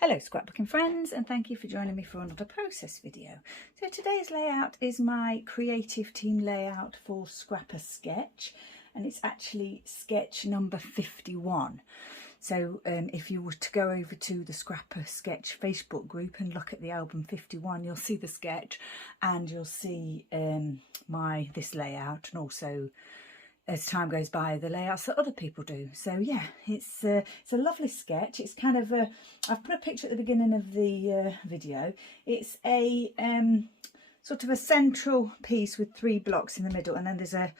Hello scrapbooking friends, and thank you for joining me for another process video. So today's layout is my creative team layout for Scrapper Sketch, and it's actually sketch number 51. So if you were to go over to the Scrapper Sketch Facebook group and look at the album 51, you'll see the sketch and you'll see this layout, and also as time goes by the layouts that other people do. So yeah, it's a lovely sketch. It's kind of I've put a picture at the beginning of the video. It's a sort of a central piece with 3 blocks in the middle, and then there's a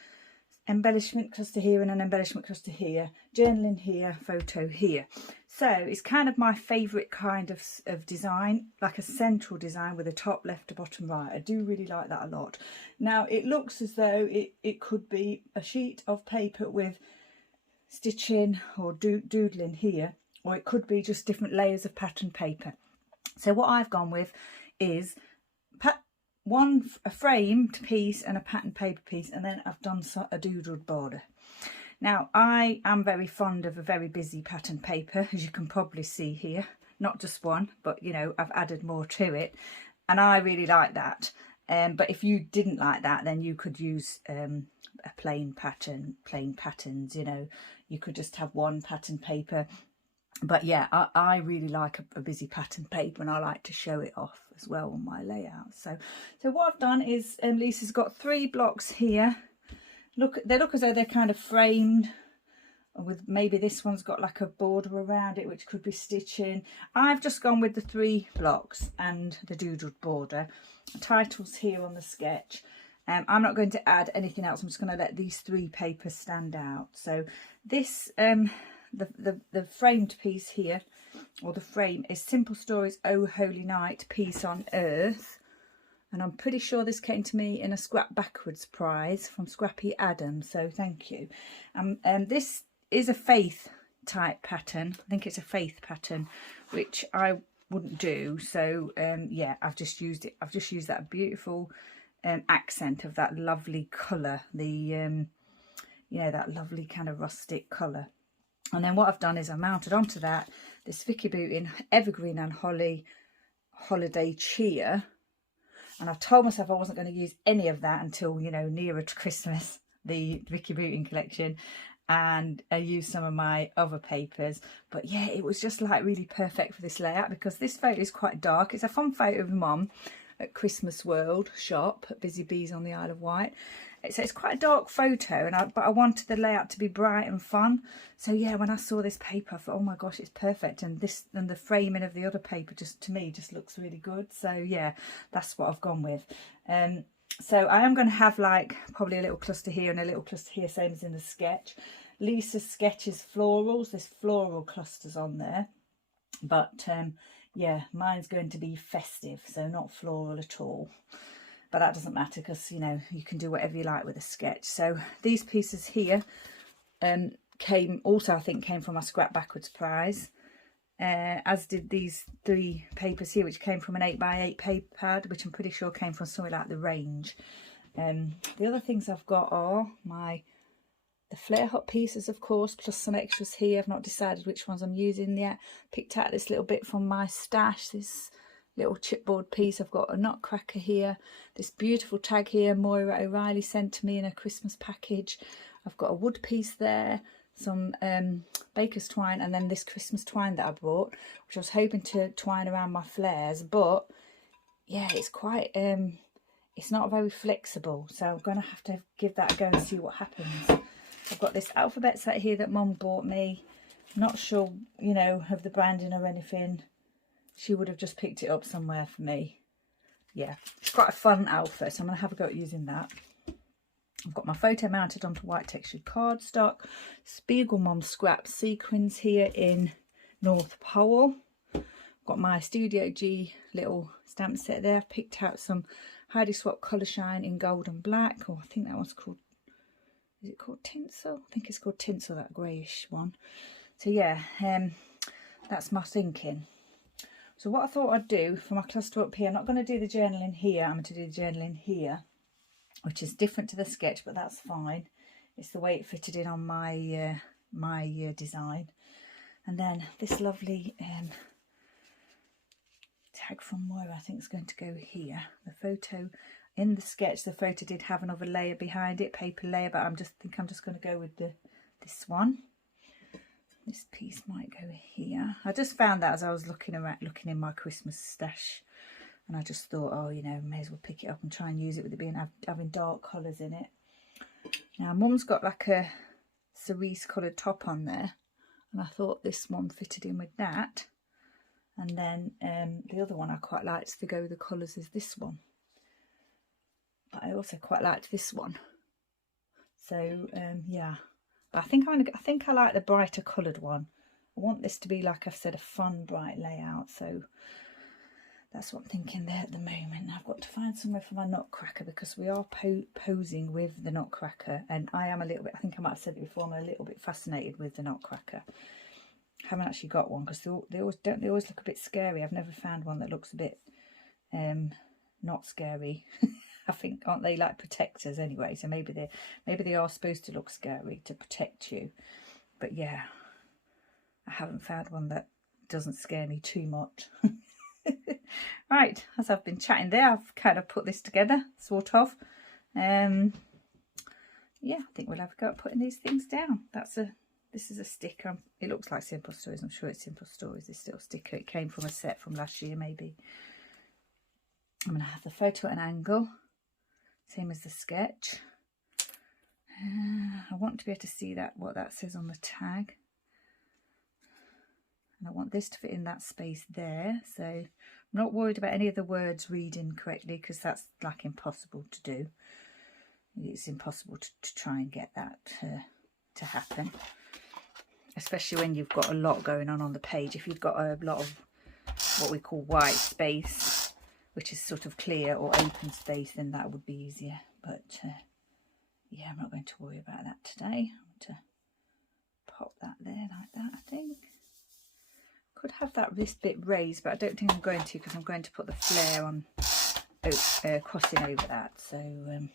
embellishment across to here and an embellishment across to here, journaling here, photo here. So it's kind of my favourite kind of design, like a central design with a top, left to bottom, right. I do really like that a lot. Now it looks as though it could be a sheet of paper with stitching or doodling here, or it could be just different layers of pattern paper. So what I've gone with is a framed piece and a pattern paper piece, and then I've done a doodled border. Now I am very fond of a very busy pattern paper, as you can probably see here. Not just one, but you know, I've added more to it, and I really like that. But if you didn't like that, then you could use a plain patterns, you know, you could just have one pattern paper. But yeah, I really like a busy pattern paper, and I like to show it off as well on my layout. So what I've done is Lisa's got 3 blocks here. They look as though they're kind of framed, with maybe this one's got like a border around it, which could be stitching. I've just gone with the 3 blocks and the doodled border. Titles here on the sketch. I'm not going to add anything else. I'm just going to let these 3 papers stand out. So this the framed piece here, or the frame, is Simple Stories Oh Holy Night, Peace on Earth, and I'm pretty sure this came to me in a Scrap Backwards prize from Scrappy Adam, so thank you. This is a faith type pattern. I think it's a faith pattern, which I wouldn't do. So yeah, I've just used it. I've just used that beautiful accent of that lovely colour, the you know, that lovely kind of rustic colour. And then what I've done is I mounted onto that this Vicki Boutin Evergreen Holly Holiday Cheer. And I've told myself I wasn't going to use any of that until, you know, nearer to Christmas, the Vicki Boutin collection. And I used some of my other papers. But yeah, it was just like really perfect for this layout, because this photo is quite dark. It's a fun photo of Mum at Christmas World shop at Busy Bees on the Isle of Wight. So it's quite a dark photo, but I wanted the layout to be bright and fun. So yeah, when I saw this paper, I thought, oh my gosh, it's perfect. And the framing of the other paper just, to me, just looks really good. So yeah, that's what I've gone with. So I am going to have like probably a little cluster here and a little cluster here, same as in the sketch. Lisa's sketch is florals. There's floral clusters on there, but yeah, mine's going to be festive, so not floral at all. But that doesn't matter, because, you know, you can do whatever you like with a sketch. So these pieces here came from my Scrap Backwards prize, as did these 3 papers here, which came from an 8x8 paper pad, which I'm pretty sure came from somewhere like the Range. The other things I've got are the Flair Hut pieces, of course, plus some extras here. I've not decided which ones I'm using yet. Picked out this little bit from my stash, this little chipboard piece. I've got a nutcracker here, this beautiful tag here Moira O'Reilly sent to me in a Christmas package. I've got a wood piece there, some baker's twine, and then this Christmas twine that I bought, which I was hoping to twine around my flares, but yeah, it's quite it's not very flexible, so I'm gonna have to give that a go and see what happens. I've got this alphabet set here that Mum bought me. Not sure, you know, of the branding or anything. She would have just picked it up somewhere for me. Yeah, it's quite a fun outfit, so I'm going to have a go at using that. I've got my photo mounted onto white textured cardstock. Spiegelmomscraps sequins here in North Pole. I've got my Studio G little stamp set there. I've picked out some Heidi Swap Colour Shine in gold and black. Or I think that one's called, is it called Tinsel? I think it's called Tinsel, that greyish one. So yeah, that's my thinking. So what I thought I'd do for my cluster up here, I'm not going to do the journaling here, I'm going to do the journaling here, which is different to the sketch, but that's fine. It's the way it fitted in on my design. And then this lovely tag from Moira, I think it's going to go here. The photo in the sketch, the photo did have another layer behind it, paper layer, but I think I'm just going to go with this one. This piece might go here. I just found that as I was looking in my Christmas stash, and I just thought, oh, you know, may as well pick it up and try and use it with it being having dark colours in it. Now, Mum's got like a cerise coloured top on there, and I thought this one fitted in with that. And then the other one I quite liked to go with the colours is this one. But I also quite liked this one. So yeah, but I think I like the brighter coloured one. I want this to be, like I've said, a fun bright layout. So that's what I'm thinking there at the moment. I've got to find somewhere for my nutcracker, because we are posing with the nutcracker, and I am a little bit, I think I might have said it before, I'm a little bit fascinated with the nutcracker. I haven't actually got one because they always look a bit scary. I've never found one that looks a bit not scary. I think, aren't they like protectors anyway? So maybe they are supposed to look scary to protect you. But yeah, I haven't found one that doesn't scare me too much. Right, as I've been chatting there, I've kind of put this together, sort of. Yeah, I think we'll have a go at putting these things down. This is a sticker. It looks like Simple Stories. I'm sure it's Simple Stories, this little sticker. It came from a set from last year, maybe. I'm going to have the photo at an angle, same as the sketch. I want to be able to see what that says on the tag. And I want this to fit in that space there. So I'm not worried about any of the words reading correctly, because that's like impossible to do. It's impossible to try and get that to happen. Especially when you've got a lot going on the page. If you've got a lot of what we call white space, which is sort of clear, or open space, then that would be easier. But yeah, I'm not going to worry about that today. I'm going to pop that there like that, I think. Could have this bit raised, but I don't think I'm going to, because I'm going to put the flare on crossing over that. So I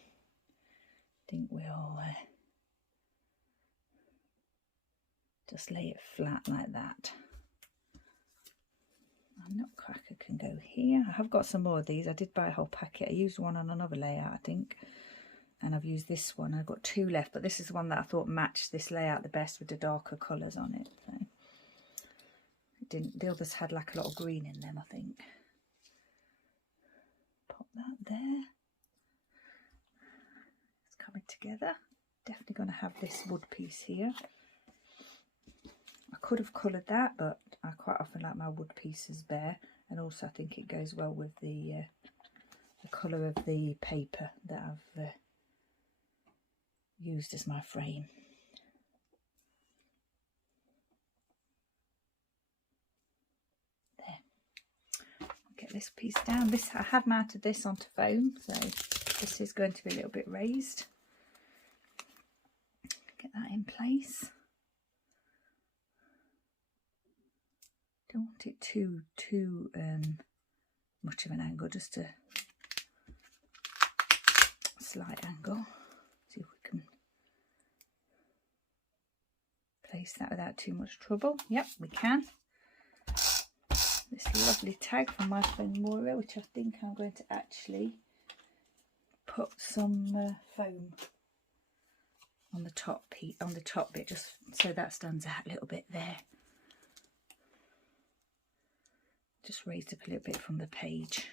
think we'll just lay it flat like that. My nutcracker can go here. I have got some more of these. I did buy a whole packet. I used one on another layout, I think, and I've used this one. I've got 2 left, but this is the one that I thought matched this layout the best with the darker colours on it. So it didn't. The others had like a lot of green in them, I think. Pop that there. It's coming together. Definitely going to have this wood piece here. I could have coloured that, but I quite often like my wood pieces bare, and also I think it goes well with the colour of the paper that I've used as my frame. There. I'll get this piece down. I have mounted this onto foam, so this is going to be a little bit raised. Get that in place. Don't want it too much of an angle, just a slight angle. See if we can place that without too much trouble. Yep, we can. This lovely tag from my friend Moira, which I think I'm going to actually put some foam on the top bit, just so that stands out a little bit there. Just raised up a little bit from the page.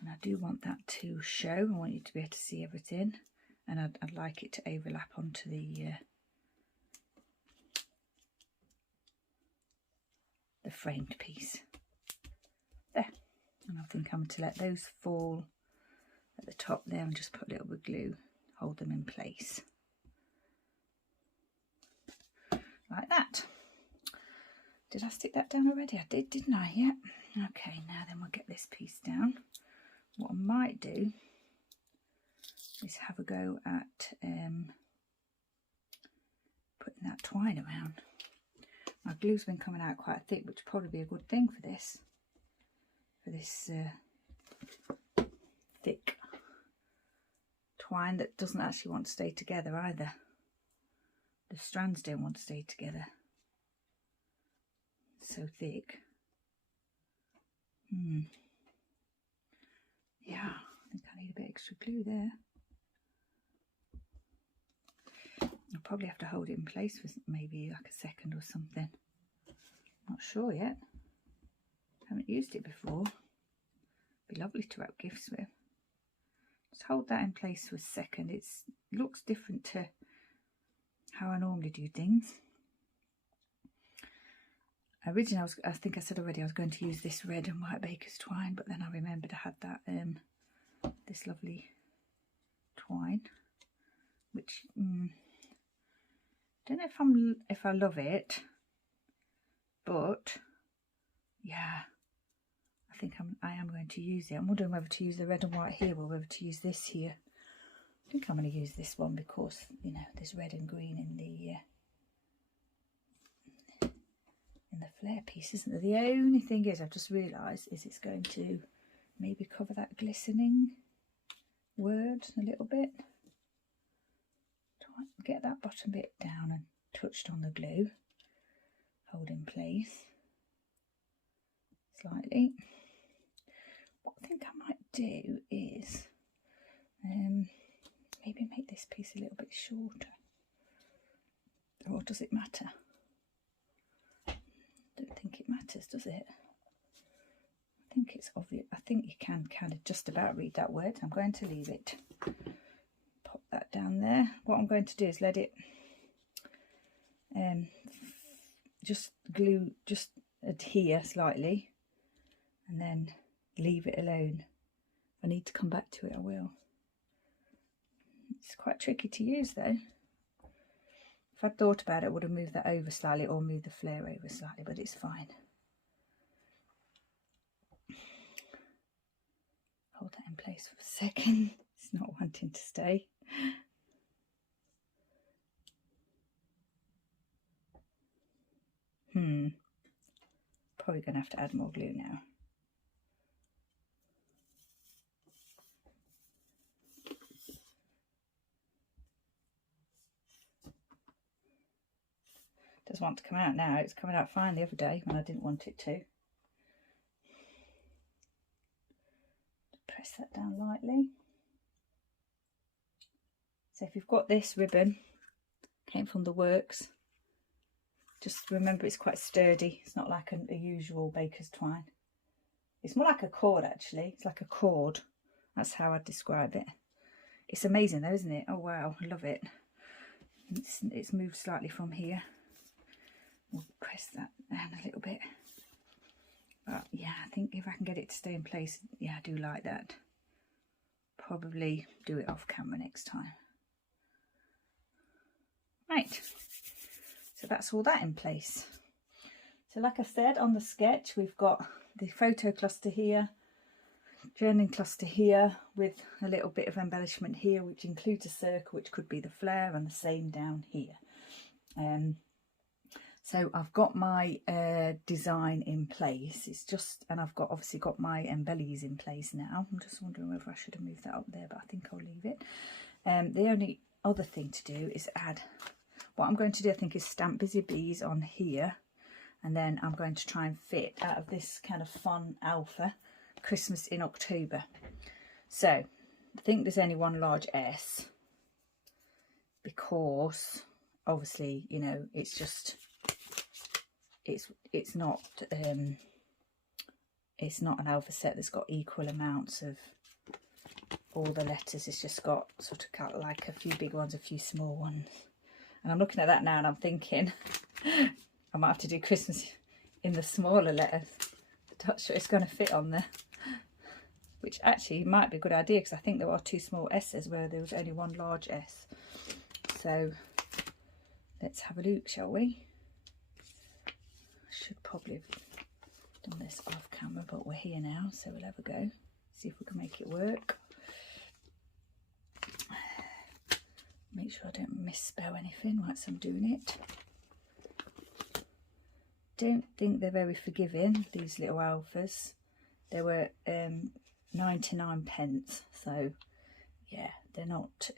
And I do want that to show. I want you to be able to see everything, and I'd like it to overlap onto the framed piece. There. And I think I'm going to let those fall at the top there and just put a little bit of glue, hold them in place. Like that. Did I stick that down already? I did, didn't I? Yeah. Okay, now then we'll get this piece down. What I might do is have a go at putting that twine around. My glue's been coming out quite thick, which would probably be a good thing for this thick twine that doesn't actually want to stay together either. The strands don't want to stay together. so thick. Yeah, I think I need a bit extra glue there. I'll probably have to hold it in place for maybe like a second or something. Not sure yet. Haven't used it before. Be lovely to wrap gifts with. Just hold that in place for a second. It looks different to how I normally do things. Originally, I think I said already I was going to use this red and white baker's twine, but then I remembered I had that this lovely twine, which don't know if I love it, but yeah, I think I am going to use it. I'm wondering whether to use the red and white here or whether to use this here. I think I'm going to use this one because, you know, there's red and green in the flare piece, isn't there? The only thing is, I've just realised, is it's going to maybe cover that glistening word a little bit. Try and get that bottom bit down and touched on the glue. Hold in place slightly. What I think I might do is maybe make this piece a little bit shorter. Or does it matter? Don't think it matters, does it? I think it's obvious. I think you can kind of just about read that word. I'm going to leave it. Pop that down there. What I'm going to do is let it just adhere slightly and then leave it alone. If I need to come back to it, I will. It's quite tricky to use though. If I'd thought about it, I would have moved that over slightly or moved the flare over slightly, but it's fine. Hold that in place for a second. It's not wanting to stay. Probably going to have to add more glue now. Does want to come out now. It's coming out fine the other day when I didn't want it to. Press that down lightly. So if you've got this ribbon, came from the works, just remember it's quite sturdy. It's not like a usual baker's twine. It's more like a cord actually. It's like a cord. That's how I'd describe it. It's amazing though, isn't it? Oh wow, I love it. It's moved slightly from here. We'll press that down a little bit. But yeah, I think if I can get it to stay in place, yeah, I do like that. Probably do it off camera next time. Right, so that's all that in place. So like I said, on the sketch, we've got the photo cluster here, journaling cluster here, with a little bit of embellishment here, which includes a circle, which could be the flare, and the same down here. So I've got my design in place. It's just, and I've got obviously got my embellies in place now. I'm just wondering whether I should have moved that up there, but I think I'll leave it. The only other thing to do is add, what I'm going to do, I think, is stamp Busy Bees on here, and then I'm going to try and fit out of this kind of fun alpha Christmas in October. So I think there's only one large S, because obviously, you know, it's just it's not an alpha set that's got equal amounts of all the letters. It's just got sort of kind of like a few big ones, a few small ones. And I'm looking at that now and I'm thinking I might have to do Christmas in the smaller letters. I'm not sure it's going to fit on there, which actually might be a good idea, because I think there are two small S's where there was only one large S. So let's have a look, shall we? I should probably have done this off camera, but we're here now, so we'll have a go, see if we can make it work. Make sure I don't misspell anything whilst I'm doing it. Don't think they're very forgiving, these little alphas. They were 99p, so yeah, they're not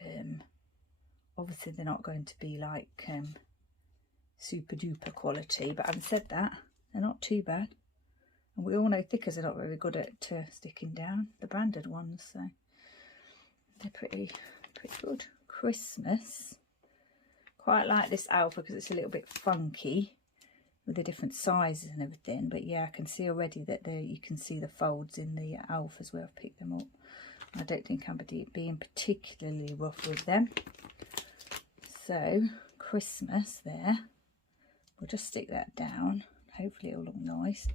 obviously they're not going to be like super duper quality, but having said that, They're not too bad. And we all know thickers are not very good at sticking down, the branded ones, so they're pretty good. Christmas. Quite like this alpha because it's a little bit funky with the different sizes and everything. But yeah, I can see already that you can see the folds in the alphas where I've picked them up. I don't think I'm being particularly rough with them. So Christmas there. We'll just stick that down. Hopefully it'll look nice.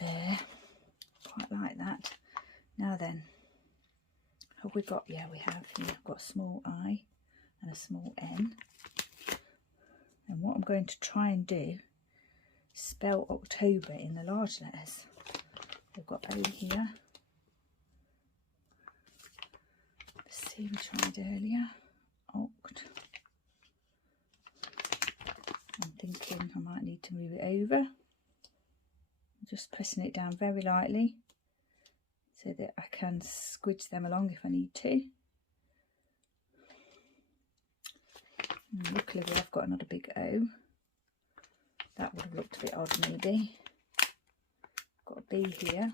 There, quite like that. Now then, have we got, yeah we have here, I've got a small I and a small N. And what I'm going to try and do, spell October in the large letters. We've got O here. C we tried earlier, Oct. I'm thinking I might need to move it over. Just pressing it down very lightly so that I can squidge them along if I need to. And luckily I've got another big O. That would have looked a bit odd maybe. Got a B here.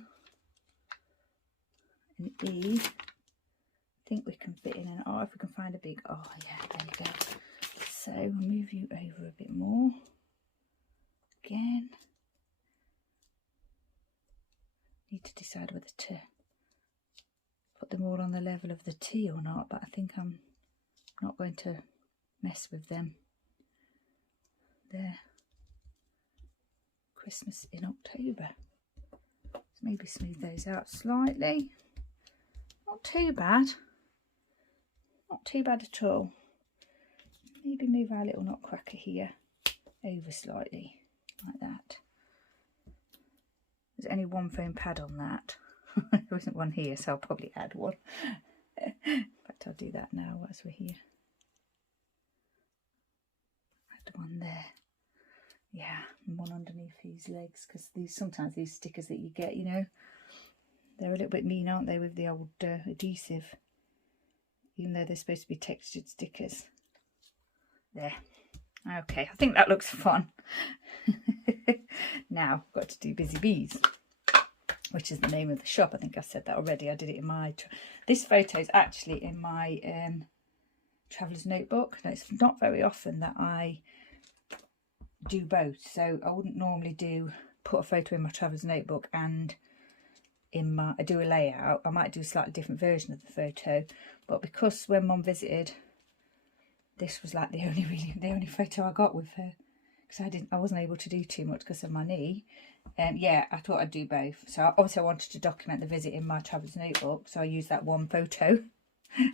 An E. I think we can fit in an R if we can find a big R. Yeah, there you go. So I'll move you over a bit more. Again. Need to decide whether to put them all on the level of the T or not, but I think I'm not going to mess with them. There. Christmas in October. Let's maybe smooth those out slightly. Not too bad. Not too bad at all. Maybe move our little nutcracker here over slightly, like that. There's only one foam pad on that. There isn't one here, so I'll probably add one. In fact, I'll do that now whilst we're here. Add one there. Yeah, and one underneath these legs, because sometimes these stickers that you get, you know, they're a little bit mean, aren't they, with the old adhesive, even though they're supposed to be textured stickers. There. Okay, I think that looks fun. Now, got to do Busy Bees, which is the name of the shop. I think I said that already. I did it in my... This photo is actually in my traveller's notebook. Now, it's not very often that I do both, so I wouldn't normally put a photo in my traveller's notebook and I do a layout. I might do a slightly different version of the photo, but because when Mum visited, this was like the only photo I got with her, because I wasn't able to do too much because of my knee. Yeah, I thought I'd do both. So obviously I wanted to document the visit in my traveller's notebook, so I used that one photo,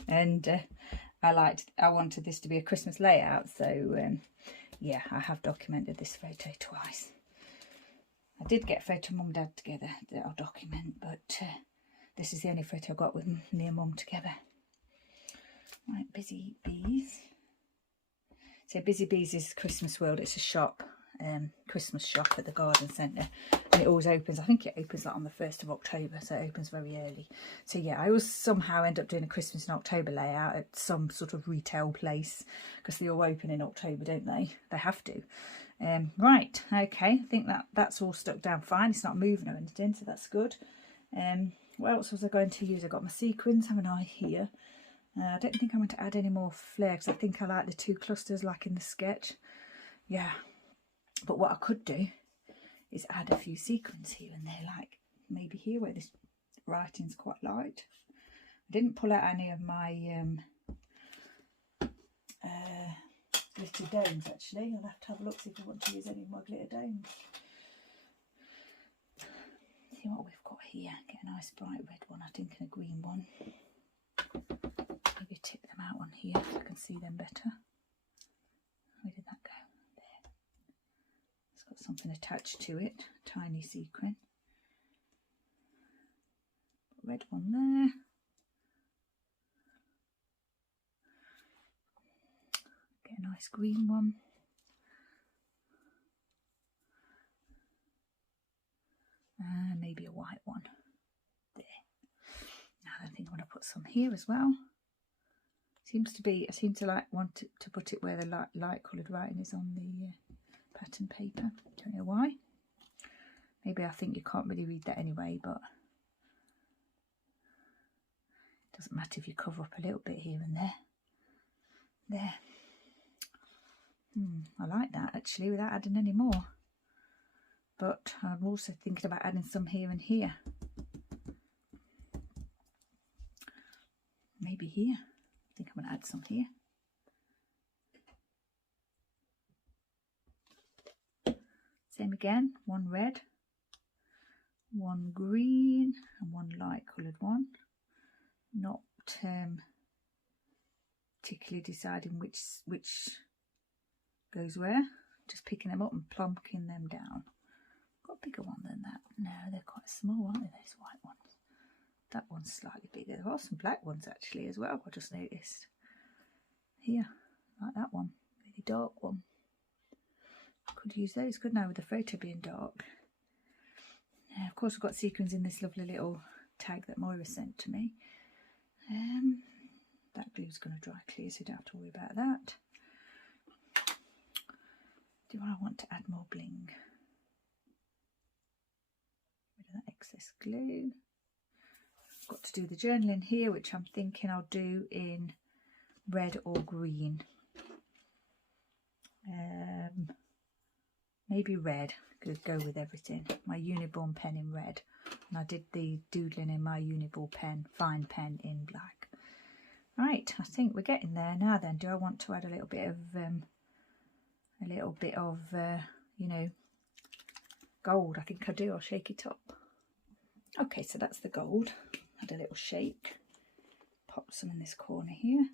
and I wanted this to be a Christmas layout. So yeah, I have documented this photo twice. I did get a photo of Mum and Dad together that I'll document, but this is the only photo I got with me and Mum together. Right, Busy Bees. So Busy Bees is Christmas World. It's a shop, Christmas shop at the garden centre, and it always opens, I think it opens like on the 1st of October, so it opens very early. So yeah, I always somehow end up doing a Christmas in October layout at some sort of retail place, because they all open in October, don't they? They have to. Right, okay, I think that's all stuck down fine. It's not moving or anything, so that's good. What else was I going to use? I got my sequins, haven't I, here? I don't think I'm going to add any more flare, because I think I like the 2 clusters like in the sketch. Yeah, but what I could do is add a few sequins here and there, like maybe here where this writing's quite light. I didn't pull out any of my glitter domes actually. I'll have to have a look, see if I want to use any of my glitter domes. See what we've got here. Get a nice bright red one, I think, and a green one. Maybe tip them out on here so I can see them better. Where did that go? There. It's got something attached to it, a tiny sequin. Red one there. Get a nice green one. Maybe a white one. There. Now I think I'm going to put some here as well. Seems to be, I seem to want to put it where the light coloured writing is on the pattern paper. Don't know why. Maybe I think you can't really read that anyway, but it doesn't matter if you cover up a little bit here and there. There. I like that actually, without adding any more. But I'm also thinking about adding some here and here. Maybe here. I think I'm going to add some here. Same again, one red, one green and one light coloured one. Not particularly deciding which goes where, just picking them up and plonking them down. Got a bigger one than that. No, they're quite small, aren't they, those white ones? That one's slightly bigger. There are some black ones actually as well, I just noticed. Here, like that one, really dark one. Could use those, couldn't I, with the photo being dark. Of course, I've got sequins in this lovely little tag that Moira sent to me. That glue's going to dry clear, so you don't have to worry about that. Do I want to add more bling? Rid of that excess glue. I've got to do the journaling here, which I'm thinking I'll do in red or green. Maybe red, could go with everything. My Uniborn pen in red, and I did the doodling in my Uniball pen, fine pen in black. Right, I think we're getting there now. Then, do I want to add a little bit of, you know, gold? I think I do. I'll shake it up. Okay, so that's the gold. Add a little shake. Pop some in this corner here.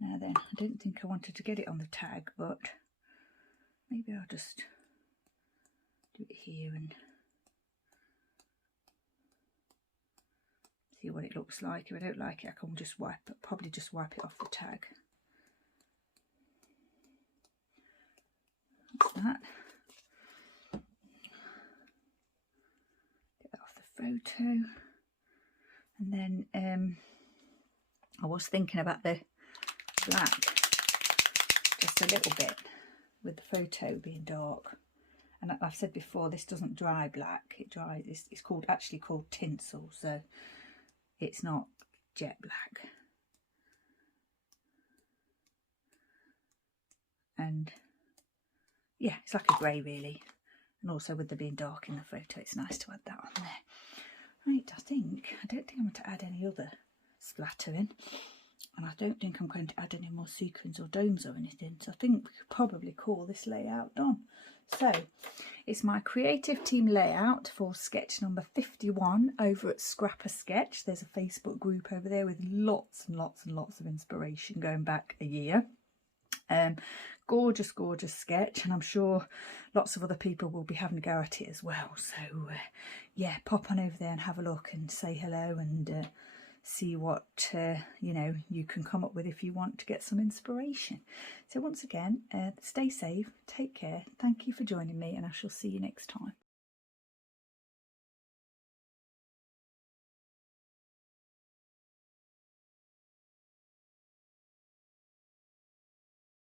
Now then, I didn't think I wanted to get it on the tag, but maybe I'll just do it here and see what it looks like. If I don't like it, I can just probably just wipe it off the tag. That's that. Get that off the photo. And then I was thinking about the black just a little bit with the photo being dark, and I've said before, this doesn't dry black, it dries, it's actually called tinsel, so it's not jet black. And yeah, it's like a grey really, and also with the being dark in the photo, it's nice to add that on there. Right, I don't think I'm going to add any other splatter in. And I don't think I'm going to add any more sequins or domes or anything. So I think we could probably call this layout done. So it's my creative team layout for sketch number 51 over at Scrapper Sketch. There's a Facebook group over there with lots and lots and lots of inspiration going back a year. Gorgeous, gorgeous sketch, and I'm sure lots of other people will be having a go at it as well. So yeah, pop on over there and have a look and say hello and see what you know, you can come up with if you want to get some inspiration. So once again, stay safe, take care, thank you for joining me, and I shall see you next time.